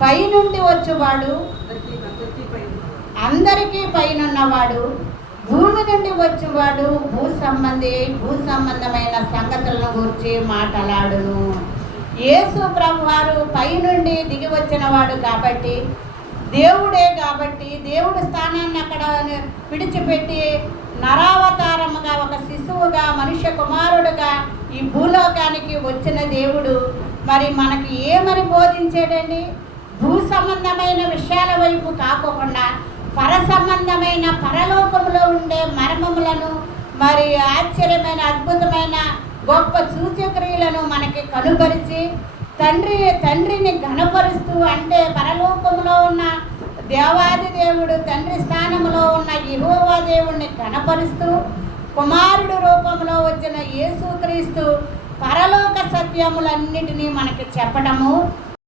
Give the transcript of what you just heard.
పైనుండి వచ్చేవాడు, అందరికీ పైనున్నవాడు, భూమి నుండి వచ్చేవాడు, భూ సంబంధమైన సంగతులను గురించి మాట్లాడును. యేసు ప్రభువారు పైనుండి దిగి వచ్చినవాడు కాబట్టి, దేవుడే కాబట్టి, దేవుడి స్థానాన్ని అక్కడ విడిచిపెట్టి నరావతారముగా ఒక శిశువుగా మనుష్య కుమారుడుగా ఈ భూలోకానికి వచ్చిన దేవుడు మరి మనకి ఏమని బోధించాడండి? భూ సంబంధమైన విషయాల వైపు కాకుండా పర సంబంధమైన పరలోకములో ఉండే మర్మములను, మరి ఆశ్చర్యమైన అద్భుతమైన గొప్ప సూచక్రియలను మనకి కనుపరిచి తండ్రిని ఘనపరుస్తూ, అంటే పరలోకములో ఉన్న దేవాది దేవుడు తండ్రి స్థానంలో ఉన్న యెహోవా దేవుడిని ఘనపరుస్తూ, కుమారుడు రూపంలో వచ్చిన యేసుక్రీస్తు పరలోక సత్యములన్నిటినీ మనకి చెప్పడము